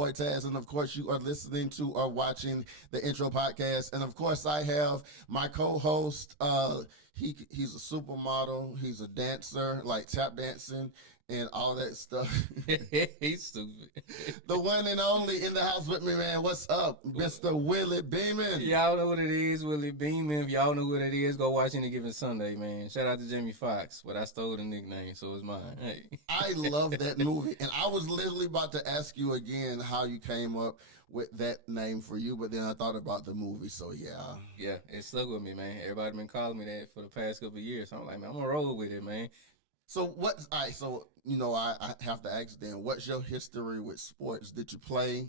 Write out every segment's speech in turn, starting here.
boy Tazz, and of course, you are listening to or watching the Intro Podcast. And of course, I have my co-host. He's a supermodel. He's a dancer, like tap dancing and all that stuff. He's stupid. The one and only in the house with me, man. What's up, Mr. Willie Beamen? Y'all know what it is, Willie Beamen. If y'all know what it is, go watch Any Given Sunday, man. Shout out to Jamie Foxx, but I stole the nickname, so it's mine. Hey. I love that movie, and I was literally about to ask you again how you came up with that name for you, but then I thought about the movie, so yeah. Yeah, it stuck with me, man. Everybody been calling me that for the past couple of years. So I'm like, man, I'm gonna roll with it, man. So all right, so, I have to ask then, what's your history with sports? Did you play?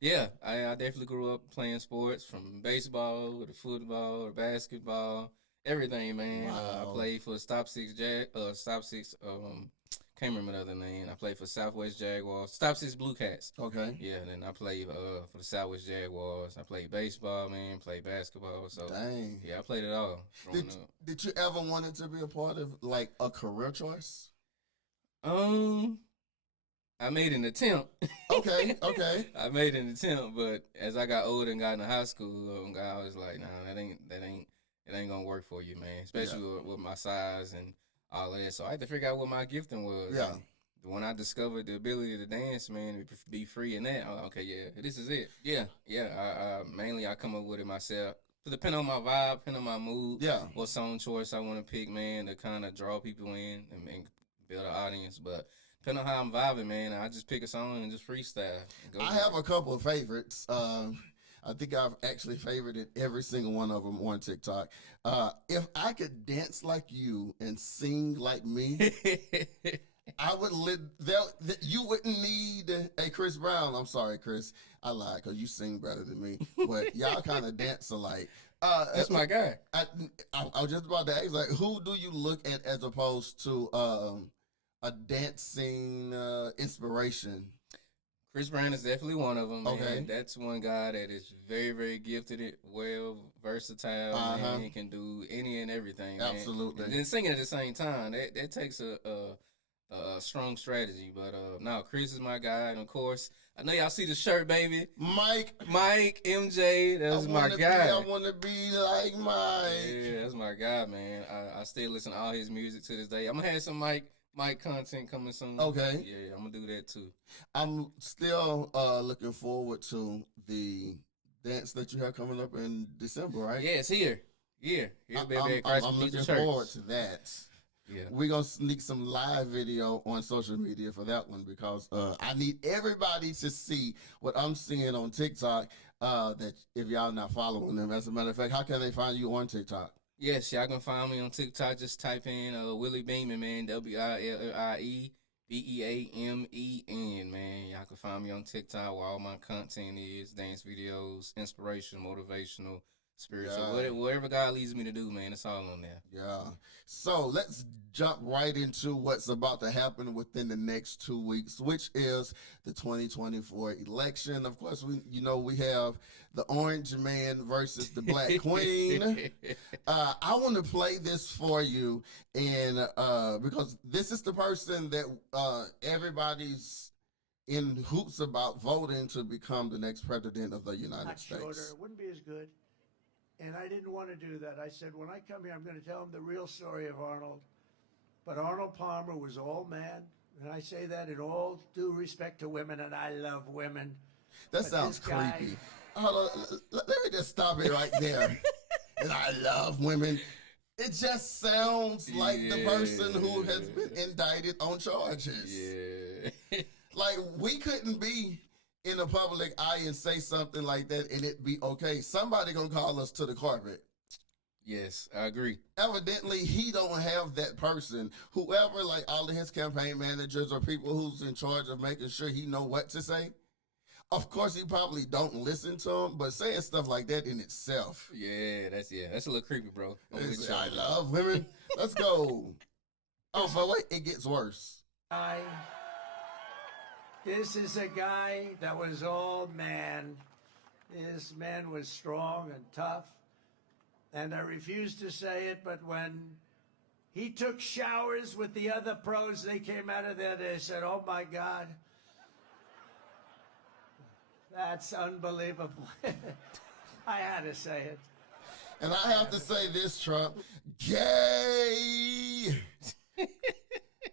Yeah, I definitely grew up playing sports, from baseball to football to basketball, everything, man. Wow. I played for Stop Six can't remember the other name. I played for Southwest Jaguars, Stop Six Blue Cats. Okay. Yeah, and then I played for the Southwest Jaguars. I played baseball, man, played basketball. So Dang. yeah, I played it all growing up. Did you ever want it to be a part of like a career choice? I made an attempt. Okay. I made an attempt, but as I got older and got into high school, I was like, nah, it ain't gonna work for you, man. Especially with my size and all of that. So I had to figure out what my gifting was. Yeah. And when I discovered the ability to dance, man, to be free in that, okay, yeah, this is it. Yeah. Mainly I come up with it myself. Depending on my vibe, depending on my mood, what song choice I want to pick, man, to kind of draw people in and build an audience. But depending on how I'm vibing, man, I just pick a song and just freestyle. I have a couple of favorites. I think I've actually favorited every single one of them on TikTok. If I could dance like you and sing like me, I would you wouldn't need a Chris Brown. I'm sorry, Chris. I lied because you sing better than me. But y'all kind of dance alike. That's my guy. I was just about to ask, like, who do you look at as opposed to a dancing inspiration? Chris Brown is definitely one of them, man. Okay. That's one guy that is very, very gifted, well versatile, man. He can do any and everything, man. Absolutely. And then singing at the same time, that takes a strong strategy. But no, Chris is my guy, and of course, I know y'all see the shirt, baby. Mike, MJ, that's my guy. I want to be like Mike. Yeah, that's my guy, man. I still listen to all his music to this day. I'm gonna have some Mike content coming soon. Okay. Yeah, I'm gonna do that too. I'm still looking forward to the dance that you have coming up in December, right? Yeah, it's here. Yeah, baby. I'm looking forward to that. Yeah, we're gonna sneak some live video on social media for that one because I need everybody to see what I'm seeing on TikTok. That if y'all not following them, as a matter of fact, how can they find you on TikTok? Yes, y'all can find me on TikTok. Just type in Willie Beamen, man. WillieBeamen, man. Y'all can find me on TikTok where all my content is: dance videos, inspiration, motivational, spiritual, whatever God leads me to do, man. It's all on there. Yeah. So let's jump right into what's about to happen within the next 2 weeks, which is the 2024 election. Of course, we have the Orange Man versus the Black Queen. I want to play this for you, and because this is the person that everybody's in hoops about voting to become the next president of the United States. Shorter, it wouldn't be as good. And I didn't want to do that. I said, when I come here, I'm going to tell them the real story of Arnold. But Arnold Palmer was all man. And I say that in all due respect to women, and I love women. That sounds creepy. Hold on, let me just stop it right there. And I love women. It just sounds like the person who has been indicted on charges. Yeah. Like, we couldn't be in the public eye and say something like that and it be okay. Somebody gonna call us to the carpet. Yes, I agree. Evidently, he don't have that person. Whoever, like all of his campaign managers or people who's in charge of making sure he know what to say. Of course, he probably don't listen to him, but saying stuff like that in itself. Yeah, that's a little creepy, bro. I love women. Let's go. Oh, but wait, it gets worse. This is a guy that was all man. This man was strong and tough. And I refuse to say it, but when he took showers with the other pros, they came out of there, they said, oh my God. That's unbelievable. I had to say it. And I have to say this, Trump, gay.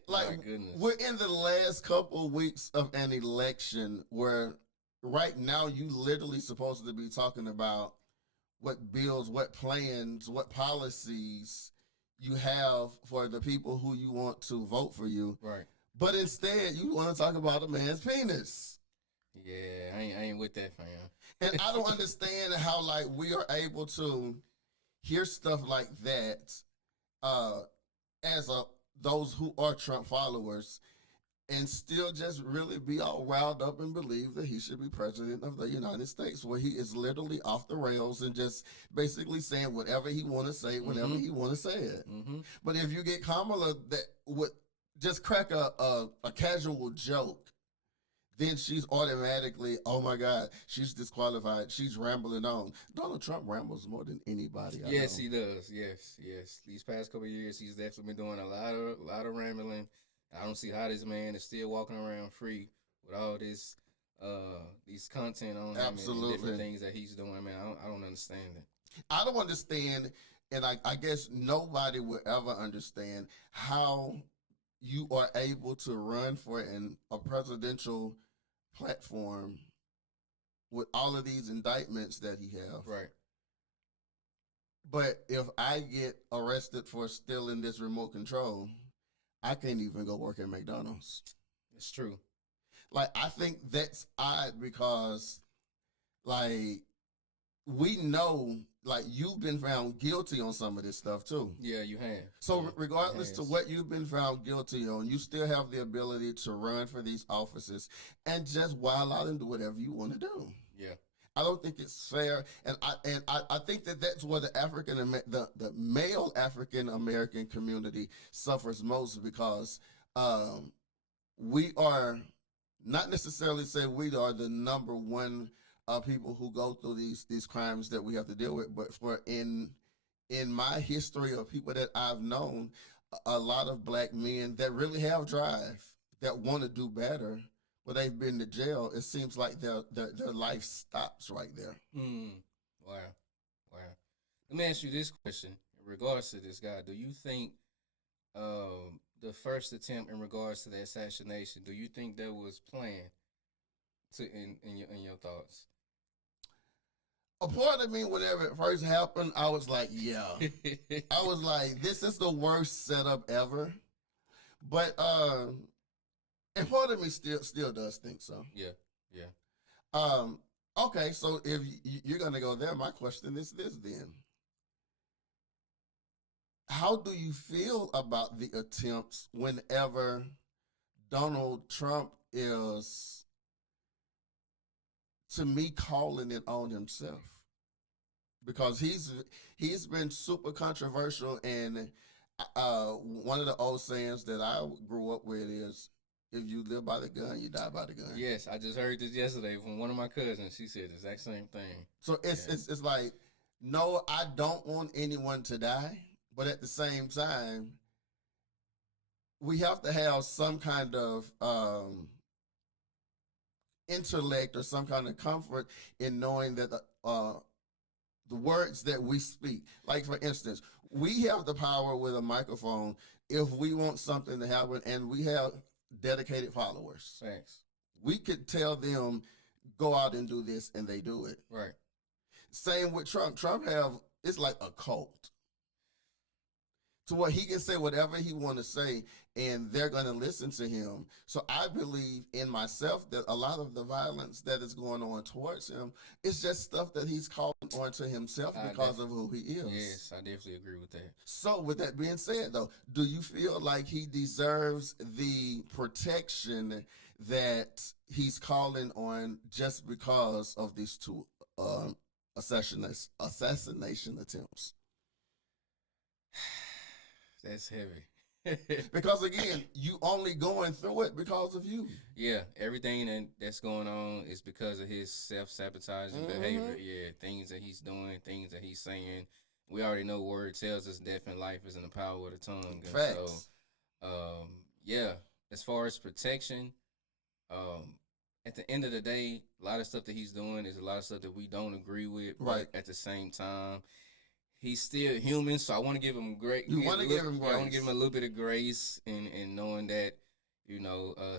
Like, we're in the last couple of weeks of an election where right now you literally supposed to be talking about what bills, what plans, what policies you have for the people who you want to vote for you. Right. But instead, you want to talk about a man's penis. Yeah, I ain't with that, fam. And I don't understand how, like, we are able to hear stuff like that as those who are Trump followers and still just really be all riled up and believe that he should be president of the United States, where he is literally off the rails and just basically saying whatever he want to say whenever he want to say it. But if you get Kamala that would just crack a casual joke, then she's automatically, oh my God, she's disqualified. She's rambling on. Donald Trump rambles more than anybody. Yes, he does. Yes. These past couple of years, he's definitely been doing a lot of rambling. I don't see how this man is still walking around free with all this these content on him and different things that he's doing. Man, I don't understand it. I don't understand, and I guess nobody will ever understand how you are able to run for a presidential platform with all of these indictments that he has. Right. But if I get arrested for stealing this remote control, I can't even go work at McDonald's. It's true. Like, I think that's odd because, like, we know, like, you've been found guilty on some of this stuff, too. Yeah, you have. So regardless to what you've been found guilty on, you still have the ability to run for these offices and just wild out and do whatever you want to do. Yeah. I don't think it's fair, and I think that's where the male African American community suffers most because we are not necessarily say we are the number one people who go through these crimes that we have to deal with, but for in my history of people that I've known, a lot of black men that really have drive, that want to do better. When they've been to jail, it seems like their life stops right there. Wow. Let me ask you this question in regards to this guy. Do you think the first attempt in regards to the assassination, do you think that was planned? In your thoughts? A part of me, whenever it first happened, I was like, yeah. I was like, this is the worst setup ever. But and part of me still does think so. Yeah. Okay, so if you're going to go there, my question is this then. How do you feel about the attempts whenever Donald Trump is, to me, calling it on himself? Because he's been super controversial, and one of the old sayings that I grew up with is, if you live by the gun, you die by the gun. Yes, I just heard this yesterday from one of my cousins. She said the exact same thing. So it's like, no, I don't want anyone to die, but at the same time, we have to have some kind of intellect or some kind of comfort in knowing that the words that we speak, like for instance, we have the power with a microphone if we want something to happen, and we have dedicated followers. Thanks. We could tell them, go out and do this, and they do it. Right. Same with Trump. It's like a cult. To where he can say whatever he want to say, and they're going to listen to him. So I believe in myself that a lot of the violence that is going on towards him is just stuff that he's calling on to himself because of who he is. Yes, I definitely agree with that. So with that being said, though, do you feel like he deserves the protection that he's calling on just because of these two assassination attempts? That's heavy. Because again, you only going through it because of you. Yeah, everything that's going on is because of his self-sabotaging behavior. Yeah, things that he's doing, things that he's saying. We already know word tells us death and life is in the power of the tongue. And facts. so, yeah, as far as protection, at the end of the day, a lot of stuff that he's doing is a lot of stuff that we don't agree with. Right. But at the same time, he's still human, so I want to give him grace. You want to give him grace. I want to give him a little bit of grace in knowing that,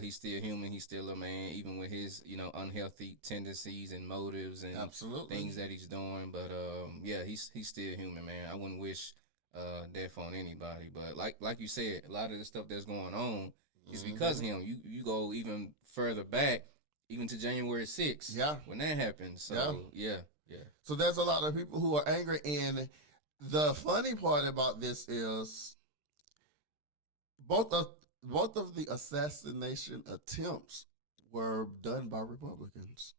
he's still human. He's still a man, even with his, unhealthy tendencies and motives and absolutely things that he's doing. But he's still human, man. I wouldn't wish death on anybody. But like you said, a lot of the stuff that's going on is because of him. You go even further back, even to January 6th. Yeah. When that happened. So yeah. So there's a lot of people who are angry, and the funny part about this is both of the assassination attempts were done by Republicans.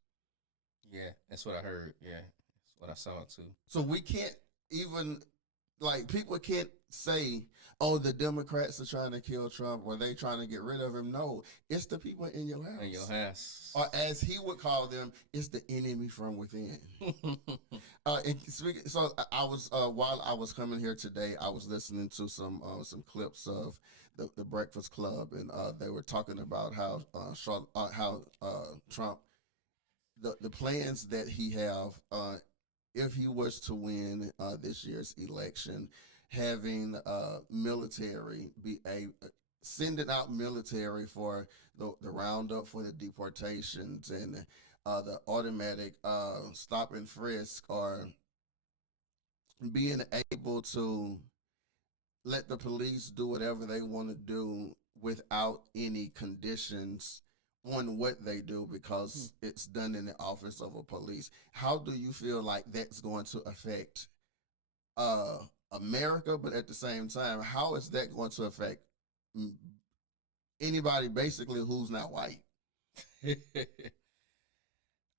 Yeah, that's what I heard. Yeah, that's what I saw too. So we can't even, people can't say, oh, the Democrats are trying to kill Trump or they trying to get rid of him. No, it's the people in your house. In your house. Or as he would call them, it's the enemy from within. So I was, while I was coming here today, I was listening to some clips of the Breakfast Club, and they were talking about how Trump, the plans that he have, if he was to win this year's election, having military sending out military for the roundup for the deportations and the automatic stop and frisk, or being able to let the police do whatever they want to do without any conditions on what they do because it's done in the office of a police. How do you feel like that's going to affect America, but at the same time, how is that going to affect anybody basically who's not white?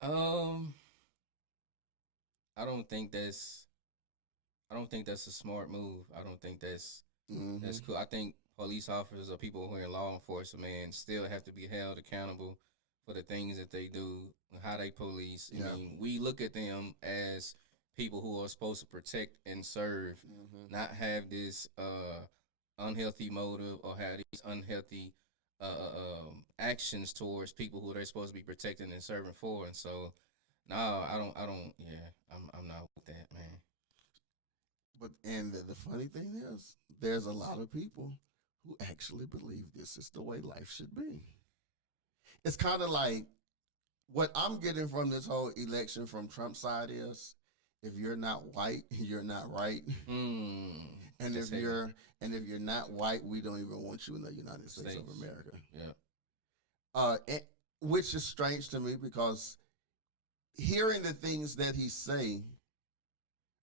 I don't think that's a smart move. I don't think that's cool. I think police officers or people who are in law enforcement still have to be held accountable for the things that they do, how they police. I mean, we look at them as people who are supposed to protect and serve, not have this unhealthy motive or have these unhealthy actions towards people who they're supposed to be protecting and serving for. And so, no, I don't. Yeah, I'm not with that, man. But the funny thing is, there's a lot of people who actually believe this is the way life should be. It's kind of like what I'm getting from this whole election from Trump's side is, if you're not white, you're not right. And if you're not white, we don't even want you in the United States of America. Yeah. Which is strange to me because hearing the things that he's saying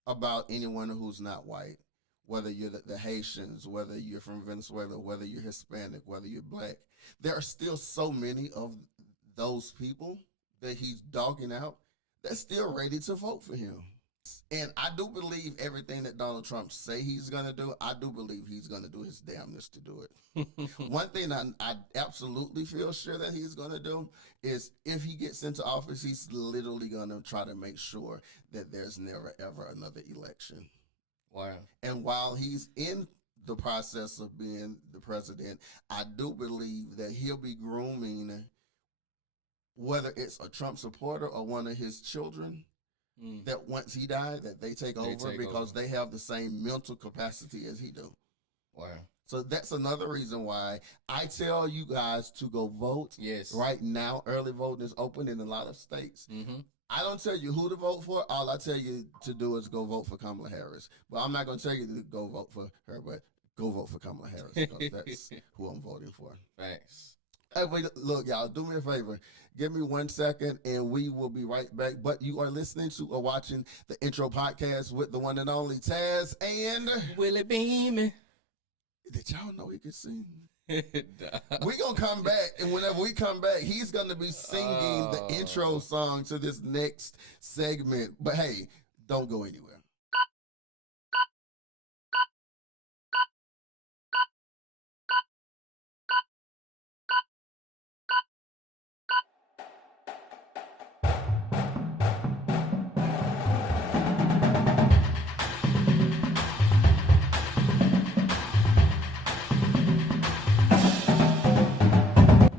about anyone who's not white, whether you're the Haitians, whether you're from Venezuela, whether you're Hispanic, whether you're black, there are still so many of those people that he's dogging out that's still ready to vote for him. And I do believe everything that Donald Trump say he's going to do, I do believe he's going to do his damnedest to do it. One thing I absolutely feel sure that he's going to do is if he gets into office, he's literally going to try to make sure that there's never, ever another election. Wow. And while he's in the process of being the president, I do believe that he'll be grooming, whether it's a Trump supporter or one of his children, that once he died, that they take over because they have the same mental capacity as he do. Wow. So that's another reason why I tell you guys to go vote. Yes. Right now, early voting is open in a lot of states. I don't tell you who to vote for. All I tell you to do is go vote for Kamala Harris. But I'm not going to tell you to go vote for her, but go vote for Kamala Harris because that's who I'm voting for. Thanks. Hey, wait, look, y'all, do me a favor. Give me 1 second, and we will be right back. But you are listening to or watching the Intro Podcast with the one and only Tazz and Willie Beamen. Did y'all know he could sing? We're going to come back, and whenever we come back, he's going to be singing the intro song to this next segment. But, hey, don't go anywhere.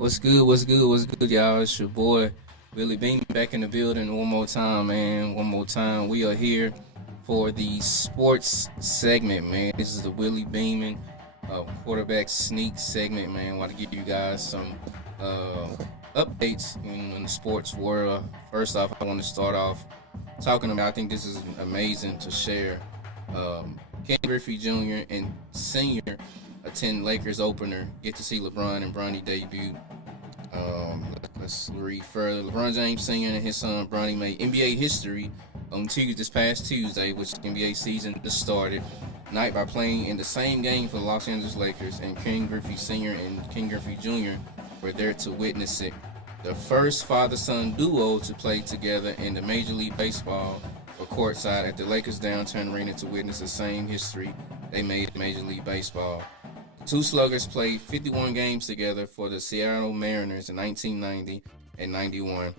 What's good? What's good? What's good, y'all? It's your boy Willie Beamen back in the building one more time, man. One more time. We are here for the sports segment, man. This is the Willie Beamen quarterback sneak segment, man. I want to give you guys some updates in the sports world. First off, I want to start off talking about, I think this is amazing to share. Ken Griffey Jr. and Sr. attend Lakers opener, get to see Lebron and Bronny debut. Let's read further. LeBron James Sr. and his son Bronny made NBA history on this past Tuesday, which NBA season just started, night by playing in the same game for the Los Angeles Lakers, and Ken Griffey Sr. and Ken Griffey Jr. were there to witness it. The first father-son duo to play together in the Major League Baseball or courtside at the Lakers downtown arena to witness the same history they made in Major League Baseball. Two sluggers played 51 games together for the Seattle Mariners in 1990 and 91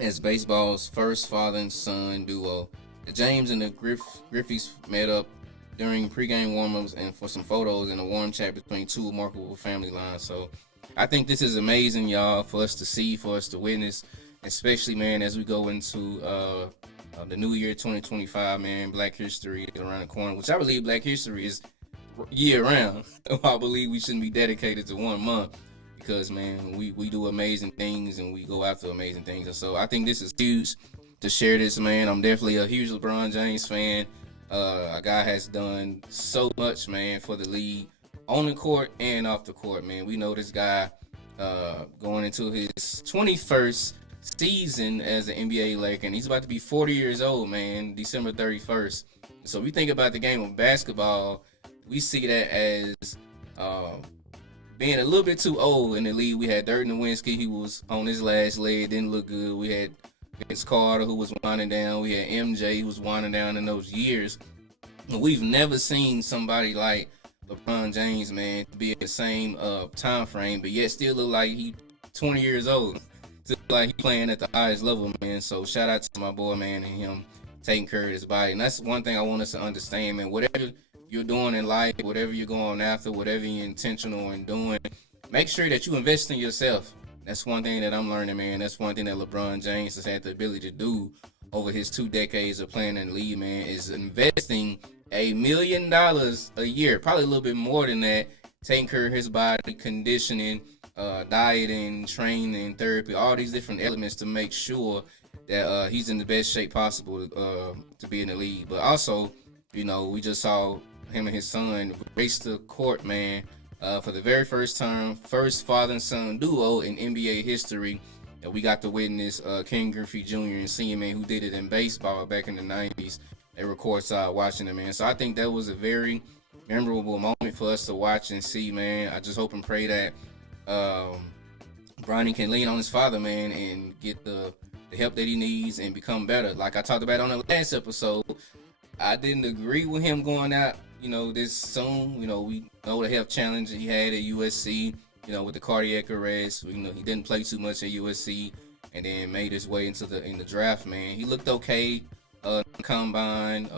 as baseball's first father and son duo. The James and the Griffeys met up during pregame warm-ups and for some photos in a warm chat between two remarkable family lines. So I think this is amazing, y'all, for us to see, for us to witness, especially, man, as we go into the new year 2025, man. Black History is around the corner, which I believe Black History is year-round. I believe we shouldn't be dedicated to one month because, man, we do amazing things and we go after amazing things. And so I think this is huge to share this, man. I'm definitely a huge LeBron James fan. A guy has done so much, man, for the league on the court and off the court, man. We know this guy going into his 21st season as an NBA Laker, and he's about to be 40 years old, man, December 31st. So we think about the game of basketball, we see that as being a little bit too old in the league. We had Dirk Nowitzki, he was on his last leg, didn't look good. We had Vince Carter, who was winding down. We had MJ, who was winding down in those years. We've never seen somebody like LeBron James, man, to be in the same time frame, but yet still look like he 20 years old. Still like he playing at the highest level, man. So shout out to my boy, man, and him taking care of his body. And that's one thing I want us to understand, man. Whatever you're doing in life, whatever you're going after, whatever you're intentional in doing, make sure that you invest in yourself. That's one thing that I'm learning, man. That's one thing that LeBron James has had the ability to do over his 2 decades of playing in the league, man, is investing $1 million a year, probably a little bit more than that, taking care of his body, conditioning, dieting, training, therapy, all these different elements to make sure that he's in the best shape possible to be in the league. But also, you know, we just saw him and his son race the court, man, for the very first time, first father and son duo in NBA history. We got to witness Ken Griffey Jr. and Sr., man, who did it in baseball back in the 90s. They were courtside watching it, man. So I think that was a very memorable moment for us to watch and see, man. I just hope and pray that Bronny can lean on his father, man, and get the help that he needs and become better. Like I talked about on the last episode, I didn't agree with him going out, you know, this soon. You know, we know the health challenge he had at USC, you know, with the cardiac arrest. You know, he didn't play too much at USC and then made his way into the draft, man. He looked okay. Combine,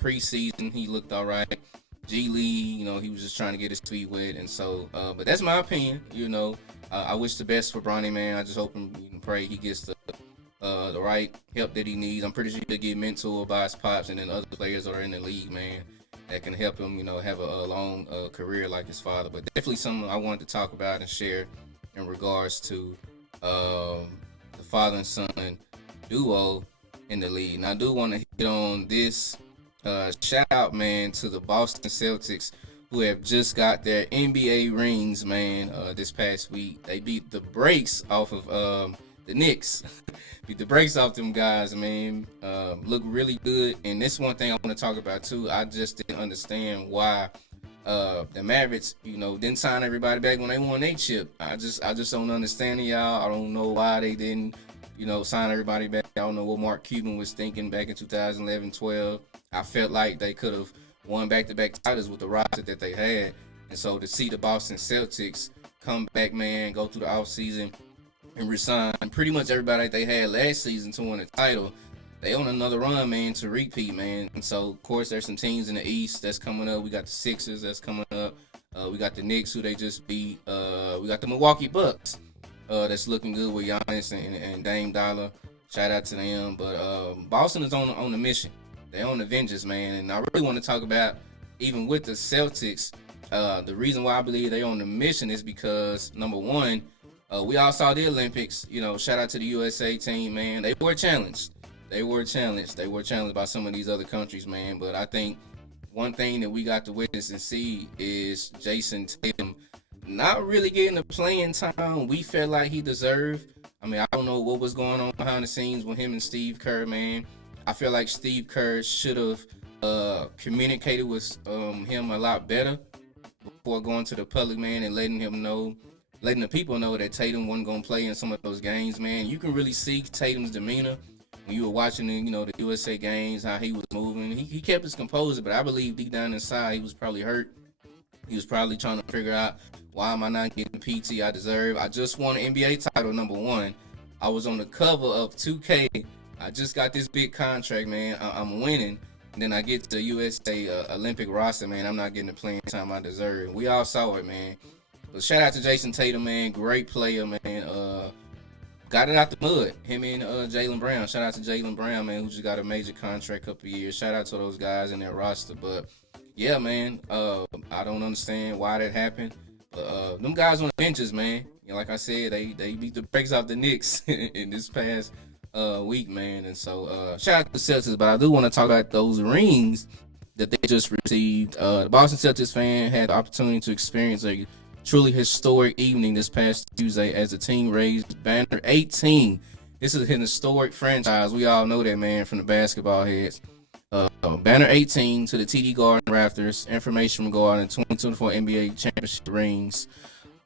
preseason, he looked all right. G League, you know, he was just trying to get his feet wet. And so, but that's my opinion, you know. I wish the best for Bronny, man. I just hope and pray he gets the right help that he needs. I'm pretty sure he'll get mentored by his pops and then other players that are in the league, man, that can help him, you know, have a long career like his father. But definitely something I wanted to talk about and share in regards to the father and son duo in the league. And I do want to hit on this shout out, man, to the Boston Celtics, who have just got their NBA rings, man, this past week. They beat the brakes off of the Knicks. Beat the brakes off them guys, man. Look really good. And this one thing I want to talk about too. I just didn't understand why the Mavericks, you know, didn't sign everybody back when they won their chip. I just don't understand it, y'all. I don't know why they didn't, you know, sign everybody back. I don't know what Mark Cuban was thinking back in 2011-12. I felt like they could have won back-to-back titles with the roster that they had. And so to see the Boston Celtics come back, man, go through the offseason and resign pretty much everybody that they had last season to win a title, they on another run, man, to repeat, man. And so, of course, there's some teams in the East that's coming up. We got the Sixers that's coming up. We got the Knicks, who they just beat. We got the Milwaukee Bucks, that's looking good with Giannis and Dame Dollar. Shout out to them. But Boston is on the mission. They're on the vengeance, man. And I really want to talk about, even with the Celtics, the reason why I believe they're on the mission is because, number one, we all saw the Olympics. You know, shout out to the USA team, man. They were challenged. They were challenged by some of these other countries, man. But I think one thing that we got to witness and see is Jason Tatum not really getting the playing time we felt like he deserved. I mean, I don't know what was going on behind the scenes with him and Steve Kerr, man. I feel like Steve Kerr should have communicated with him a lot better before going to the public, man, and letting the people know that Tatum wasn't going to play in some of those games, man. You can really see Tatum's demeanor when you were watching the USA games, how he was moving. He kept his composure, but I believe deep down inside he was probably hurt. He was probably trying to figure out, why am I not getting the PT I deserve? I just won an NBA title, number one. I was on the cover of 2K. I just got this big contract, man. I'm winning. And then I get to the USA Olympic roster, man. I'm not getting the playing time I deserve. We all saw it, man. But shout out to Jason Tatum, man. Great player, man. Got it out the mud. Him and Jaylen Brown. Shout out to Jaylen Brown, man, who just got a major contract a couple of years. Shout out to those guys in their roster. But, yeah, man, I don't understand why that happened. But them guys on the benches, man. You know, like I said, they beat the brakes off the Knicks in this past week, man. And so shout out to the Celtics. But I do want to talk about those rings that they just received. The Boston Celtics fan had the opportunity to experience a truly historic evening this past Tuesday as the team raised Banner 18. This is an historic franchise. We all know that, man, from the basketball heads. Banner 18 to the TD Garden Rafters. Information regarding 2024 NBA Championship rings.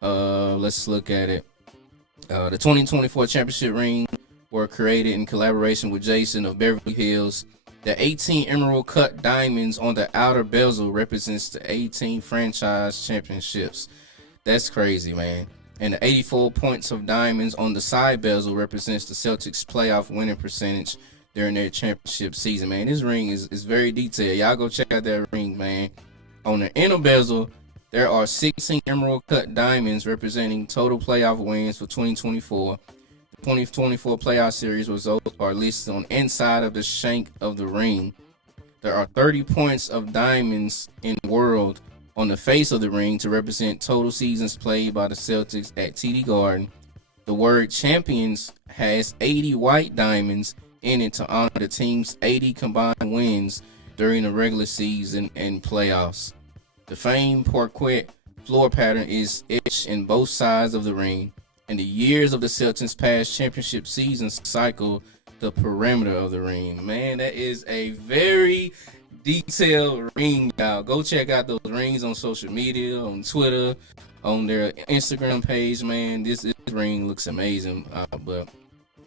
Let's look at it. The 2024 Championship rings were created in collaboration with Jason of Beverly Hills. The 18 emerald cut diamonds on the outer bezel represents the 18 franchise championships. That's crazy, man. And the 84 points of diamonds on the side bezel represents the Celtics playoff winning percentage during their championship season, man. This ring is very detailed. Y'all go check out that ring, man. On the inner bezel, there are 16 emerald cut diamonds representing total playoff wins for 2024. The 2024 playoff series results are listed on the inside of the shank of the ring. There are 30 points of diamonds in world on the face of the ring to represent total seasons played by the Celtics at TD Garden. The word champions has 80 white diamonds in it to honor the team's 80 combined wins during the regular season and playoffs. The famed parquet floor pattern is etched in both sides of the ring, and the years of the Celtics' past championship seasons cycle the perimeter of the ring. Man, that is a very detailed ring, y'all. Go check out those rings on social media, on Twitter, on their Instagram page, man. This ring looks amazing, but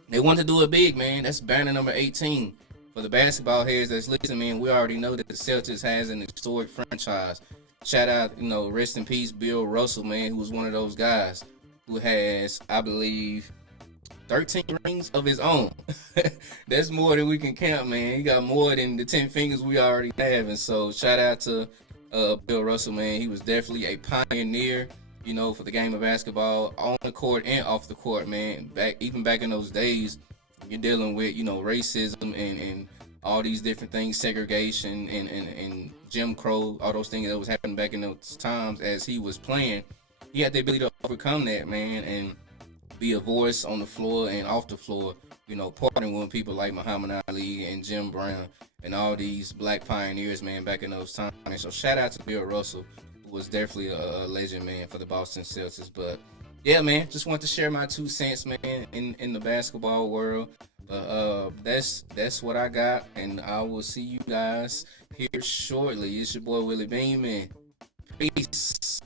they want to do it big, man. That's banner number 18. For the basketball heads that's listening, man, we already know that the Celtics has an historic franchise. Shout out, rest in peace, Bill Russell, man, who was one of those guys who has, I believe, 13 rings of his own. That's more than we can count, man. He got more than the 10 fingers we already have. And so shout out to Bill Russell, man. He was definitely a pioneer, for the game of basketball on the court and off the court, man. Even back in those days, you're dealing with, racism and all these different things, segregation and Jim Crow, all those things that was happening back in those times as he was playing. He had the ability to overcome that, man, and be a voice on the floor and off the floor, partnering with people like Muhammad Ali and Jim Brown and all these black pioneers, man, back in those times. And so shout out to Bill Russell, who was definitely a legend, man, for the Boston Celtics. But yeah, man, just want to share my 2 cents, man, in the basketball world. That's what I got, and I will see you guys here shortly. It's your boy Willie Beamen. Peace.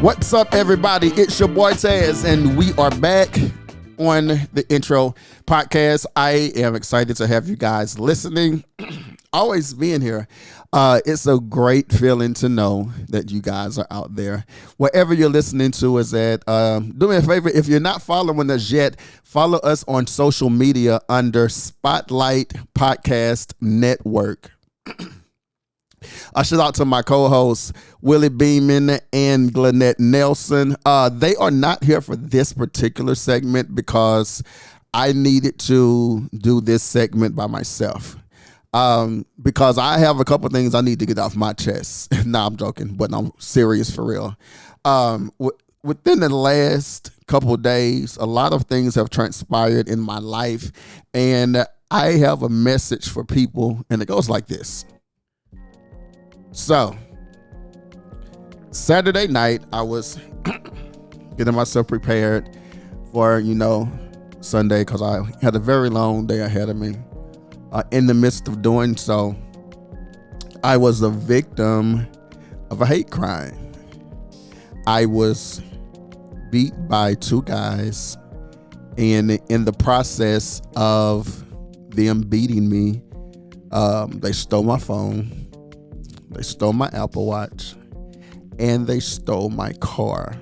What's up, everybody? It's your boy Tazz, and we are back on the intro podcast. I am excited to have you guys listening. always being here. It's a great feeling to know that you guys are out there. Wherever you're listening to us at, do me a favor. If you're not following us yet, follow us on social media under Spotlight Podcast Network. Shout out to my co-hosts, Willie Beamen and Glennette Nelson. They are not here for this particular segment because I needed to do this segment by myself. Because I have a couple things I need to get off my chest. Nah, I'm joking, but I'm serious for real. Within the last couple of days, a lot of things have transpired in my life, and I have a message for people, and it goes like this. So, Saturday night, I was getting myself prepared for, Sunday, because I had a very long day ahead of me. In the midst of doing so, I was a victim of a hate crime. I was beat by two guys, and in the process of them beating me, they stole my phone. They stole my Apple Watch, and they stole my car.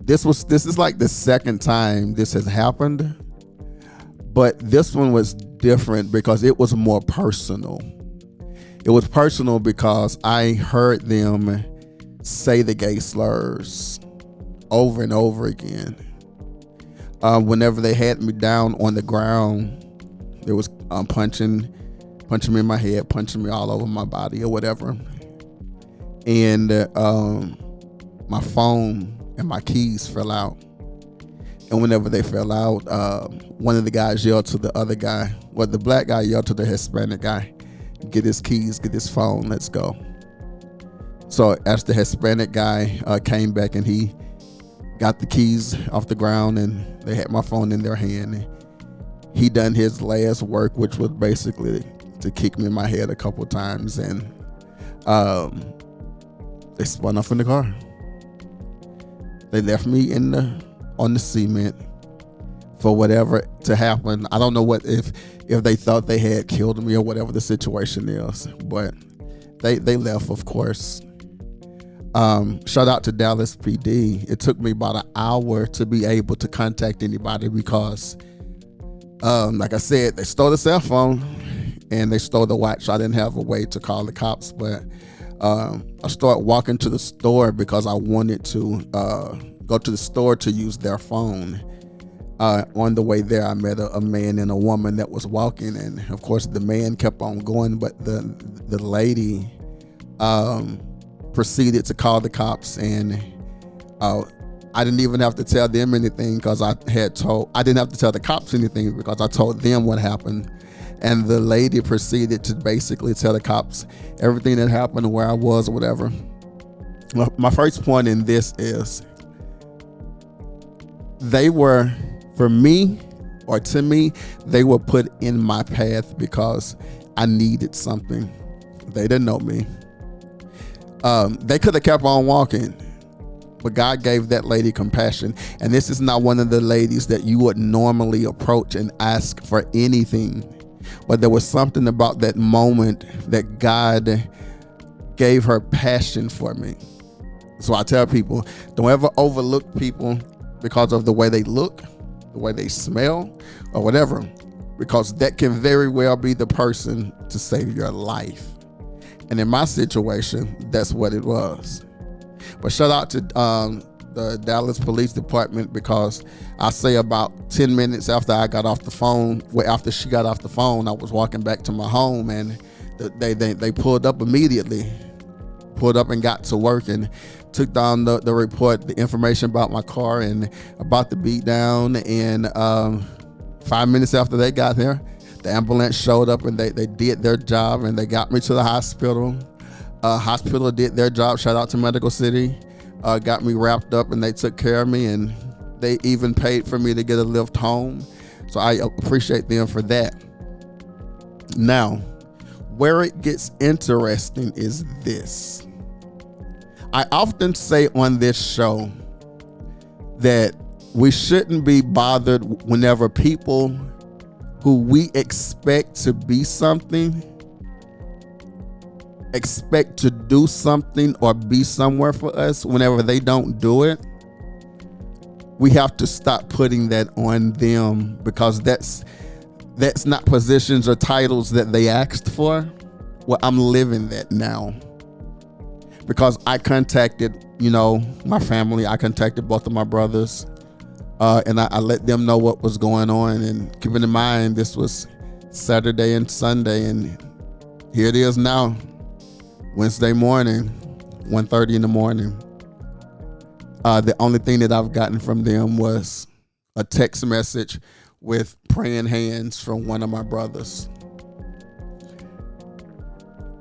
This is like the second time this has happened, but this one was different because it was more personal. It was personal because I heard them say the gay slurs over and over again. Whenever they had me down on the ground, it was punching me in my head, punching me all over my body or whatever. And my phone and my keys fell out. And whenever they fell out, one of the guys yelled to the other guy. Well, the black guy yelled to the Hispanic guy, "Get his keys, get his phone, let's go." So as the Hispanic guy came back and he got the keys off the ground and they had my phone in their hand, he done his last work, which was basically to kick me in my head a couple times, and they spun off in the car. They left me on the cement for whatever to happen. I don't know what if they thought they had killed me or whatever the situation is, but they left, of course. Shout out to Dallas PD. It took me about an hour to be able to contact anybody because, like I said, they stole the cell phone and they stole the watch. I didn't have a way to call the cops, but I started walking to the store because I wanted to go to the store to use their phone. On the way there, I met a man and a woman that was walking, and of course the man kept on going, but the lady proceeded to call the cops, and I didn't even have to tell them anything because I didn't have to tell the cops anything because I told them what happened. And the lady proceeded to basically tell the cops everything that happened, where I was, or whatever. My first point in this is they were, for me, or to me, they were put in my path because I needed something. They didn't know me. They could have kept on walking, but God gave that lady compassion. And this is not one of the ladies that you would normally approach and ask for anything. But there was something about that moment that God gave her passion for me. So I tell people, don't ever overlook people because of the way they look, the way they smell, or whatever, because that can very well be the person to save your life. And in my situation, that's what it was. But shout out to the Dallas Police Department, because I say about 10 minutes after I got off the phone, after she got off the phone, I was walking back to my home, and they pulled up immediately, pulled up and got to work and took down the report, the information about my car and about the beat down. And 5 minutes after they got there, the ambulance showed up and they did their job and they got me to the hospital. Hospital did their job. Shout out to Medical City. Got me wrapped up and they took care of me, and they even paid for me to get a lift home. So I appreciate them for that. Now, where it gets interesting is this. I often say on this show that we shouldn't be bothered whenever people who we expect to be something, expect to do something or be somewhere for us, whenever they don't do it, we have to stop putting that on them, because that's not positions or titles that they asked for. Well, I'm living that now, because I contacted, my family. I contacted both of my brothers, and I let them know what was going on. And keeping in mind, this was Saturday and Sunday, and here it is now, Wednesday morning, 1:30 in the morning. The only thing that I've gotten from them was a text message with praying hands from one of my brothers.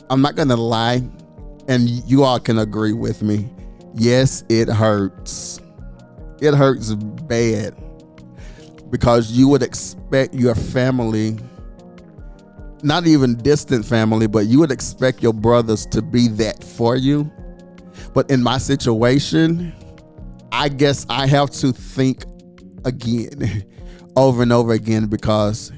I'm not gonna lie, and you all can agree with me. Yes, it hurts. It hurts bad, because you would expect your family, not even distant family, but you would expect your brothers to be that for you. But in my situation, I guess I have to think again, over and over again, because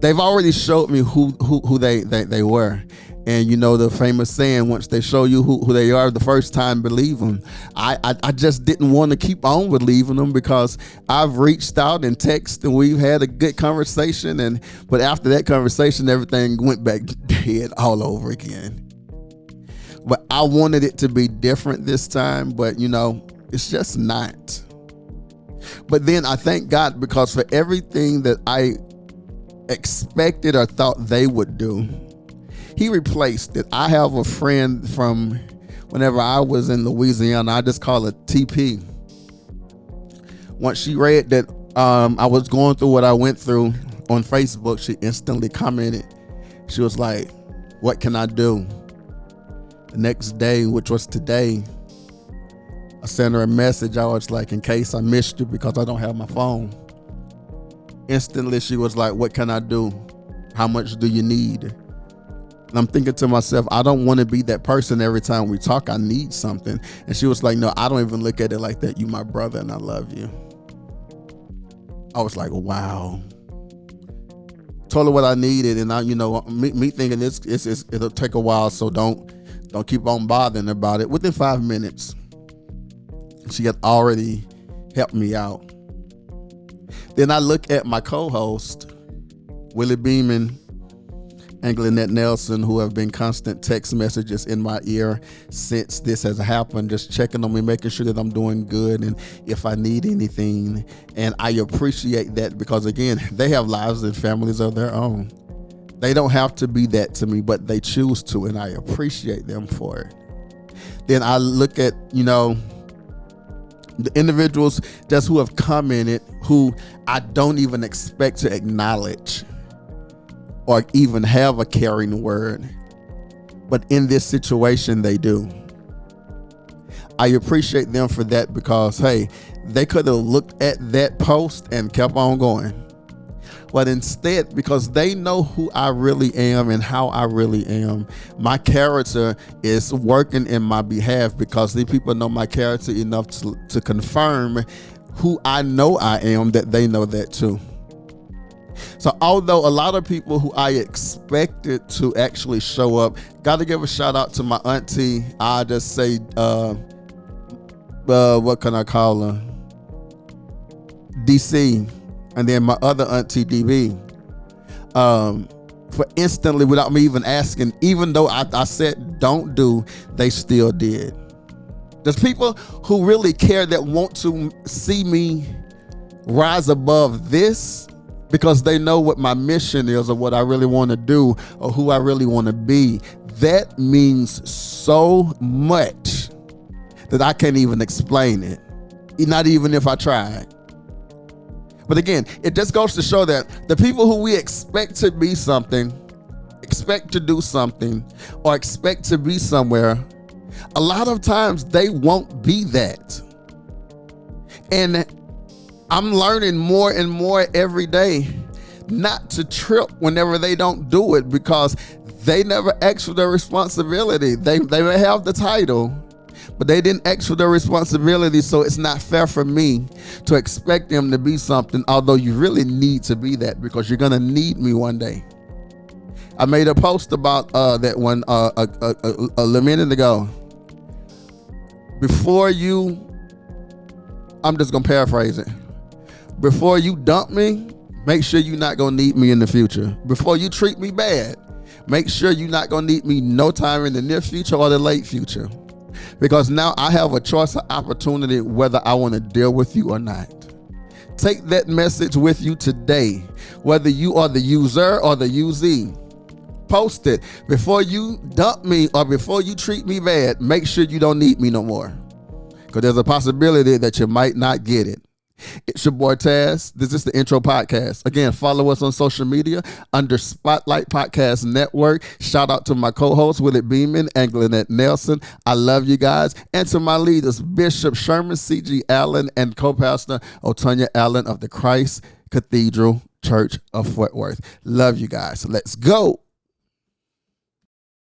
they've already showed me who they were. And the famous saying, once they show you who they are the first time, believe them. I just didn't want to keep on believing them, because I've reached out and texted, and we've had a good conversation, but after that conversation, everything went back dead all over again. But I wanted it to be different this time, but it's just not. But then I thank God, because for everything that I expected or thought they would do, He replaced it. I have a friend from whenever I was in Louisiana, I just call it TP. Once she read that I was going through what I went through on Facebook, she instantly commented. She was like, "What can I do?" The next day, which was today, I sent her a message. I was like, "In case I missed you, because I don't have my phone." Instantly, she was like, "What can I do? How much do you need?" And I'm thinking to myself, I don't want to be that person every time we talk. I need something. And she was like, "No, I don't even look at it like that. You my brother, and I love you." I was like, wow. Told her what I needed, and I, me thinking it'll take a while, so don't keep on bothering about it. Within 5 minutes, she had already helped me out. Then I look at my co-host, Willie Beamen and Glennette Nelson, who have been constant text messages in my ear since this has happened, just checking on me, making sure that I'm doing good and if I need anything. And I appreciate that, because again, they have lives and families of their own. They don't have to be that to me, but they choose to, and I appreciate them for it. Then I look at, the individuals just who have commented, who I don't even expect to acknowledge or even have a caring word, but in this situation they do. I appreciate them for that, because hey, they could have looked at that post and kept on going, but instead, because they know who I really am and how I really am, my character is working in my behalf, because the people know my character enough to confirm who I know I am, that they know that too. So although a lot of people who I expected to actually show up, got to give a shout out to my auntie. I just say, what can I call her? DC. And then my other auntie, DB. For instantly, without me even asking, even though I said don't do, they still did. There's people who really care, that want to see me rise above this, because they know what my mission is, or what I really want to do, or who I really want to be. That means so much that I can't even explain it, not even if I tried. But again, it just goes to show that the people who we expect to be something, expect to do something, or expect to be somewhere, a lot of times they won't be that. And I'm learning more and more every day not to trip whenever they don't do it, because they never ask for their responsibility. They may have the title, But they didn't ask for their responsibility, so it's not fair for me to expect them to be something, although you really need to be that because you're going to need me one day. I made a post about that one a minute ago. I'm just going to paraphrase it. Before you dump me, make sure you're not going to need me in the future. Before you treat me bad, make sure you're not going to need me no time in the near future or the late future. Because now I have a choice of opportunity whether I want to deal with you or not. Take that message with you today, whether you are the user or the usee. Post it. Before you dump me or before you treat me bad, make sure you don't need me no more. Because there's a possibility that you might not get it. It's your boy Tazz. This is the intro podcast. Again, follow us on social media under Spotlight Podcast Network. Shout out to my co-hosts, Willie Beamen and Glennette Nelson. I love you guys. And to my leaders, Bishop Sherman C.G. Allen and co-pastor Otonya Allen of the Christ Cathedral Church of Fort Worth. Love you guys. Let's go.